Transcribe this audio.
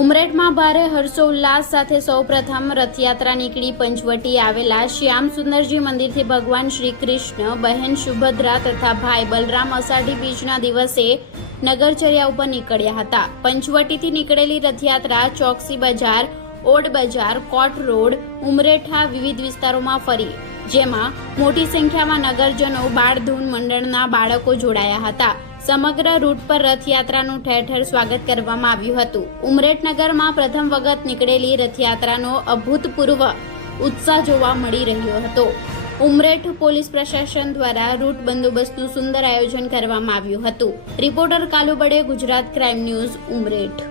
ઉમરેઠમાં ભારે હર્ષોલ્લાસ સાથે સૌપ્રથમ રથયાત્રા નીકળી પંચવટી આવેલા શ્યામ સુંદરજી મંદિરથી ભગવાન શ્રી કૃષ્ણ, બહેન સુભદ્રા તથા ભાઈ બલરામ અષાઢી બીજના દિવસે નગરચર્યા ઉપર નીકળ્યા હતા. પંચવટીથી નીકળેલી રથયાત્રા ચોકસી બજાર, ઓડ બજાર, કોટ રોડ, ઉમરેઠા વિવિધ વિસ્તારોમાં ફરી, જેમાં મોટી સંખ્યામાં નગરજનો, બાળધૂન મંડળના બાળકો જોડાયા હતા. સમગ્ર રૂટ પર રથયાત્રાનું ઠેર ઠેર સ્વાગત કરવામાં આવ્યું હતું. ઉમરેઠ નગરમાં પ્રથમ વખત નીકળેલી રથયાત્રાનો અભૂતપૂર્વ ઉત્સાહ જોવા મળી રહ્યો હતો. ઉમરેઠ પોલીસ પ્રશાસન દ્વારા રૂટ બંદોબસ્તનું સુંદર આયોજન કરવામાં આવ્યું હતું. રિપોર્ટર કાલુ બડે, ગુજરાત ક્રાઇમ ન્યૂઝ, ઉમરેઠ.